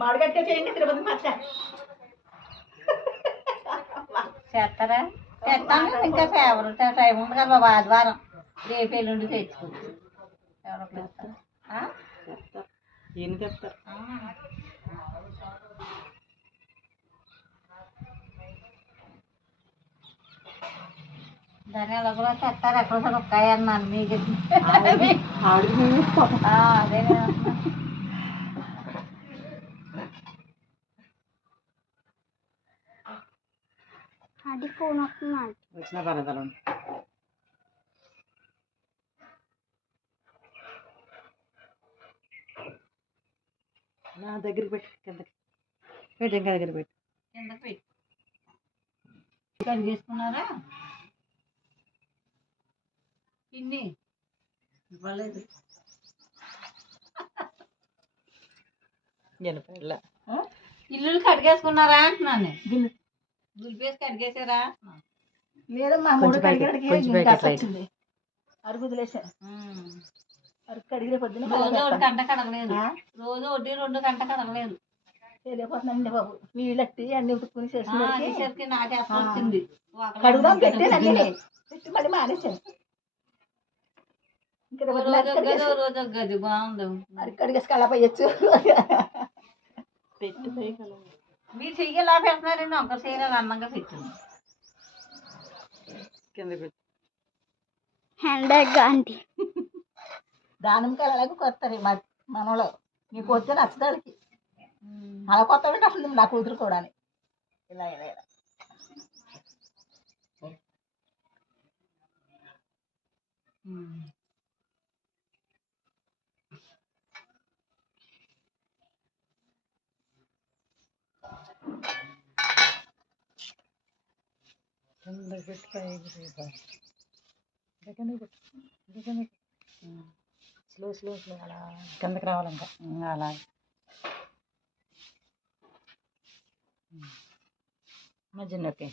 మామిడికాయ చేయండి తిరుపతి పచ్చ చేస్తారా? చేస్తాను. ఇంకా సేవలు టైం ఉంది కదా బాబు, ఆదివారం రేపు ఎల్లుండి తెచ్చుకోవచ్చు. ఎవరికి చేస్తారు? ఏం చెప్తారు? ధనియాలు కూడా తెస్తారు. ఎక్కడ ఒక్కాయ అన్నాను మీకు. అదే అది ఫోన్ వస్తున్నాడు. వచ్చిన పర్వాలేదు. నా దగ్గరికి పెట్టి కిందకి పెట్టి ఇంకా దగ్గర పెట్టి కిందకి పెట్టి కడిగేసుకున్నారా? పిన్ని ఇవ్వలేదు. ఇల్లు కడిగేసుకున్నారా అంటున్నాను. దులిపేసి కడిగేసారా? లేదమ్మా, మూడు కడిగేసింది. అరుగుదులేసాను. అరకు కడిగిన పొద్దున రోజు ఒకటి గంట కడగలేదు. రోజు ఒకటి 2 గంట కడగలేదు. తెలియపోతుందండి బాబు. నీళ్ళట్టి అన్ని ఉతుక్కుని చేసేసరికి నాటేస్తా వచ్చింది. కడుగుదాం పెట్టాను, పెట్టి మళ్ళీ మానేసాను. రోజు గది బాగుంది. అరకు కడిగేసి కలపయ్యచ్చు. మీరు చెయ్యలా పెడుతున్నారండి. ఒక్కరు చేయలేదు, అన్నంగా పెట్టింది. కింద పెట్టి హ్యాండ్ బ్యాగ్ ఆంటీ దానిమ్మకాయలు అలాగే కొత్తారు మనలో. నీకు వచ్చే నచ్చదానికి అలా కొత్త అసలు నా కూతురు కూడా ఇలా ఇలా ఇలా స్లో స్లో స్లో అలా కిందకి రావాలంట. అలా మధ్యలోకి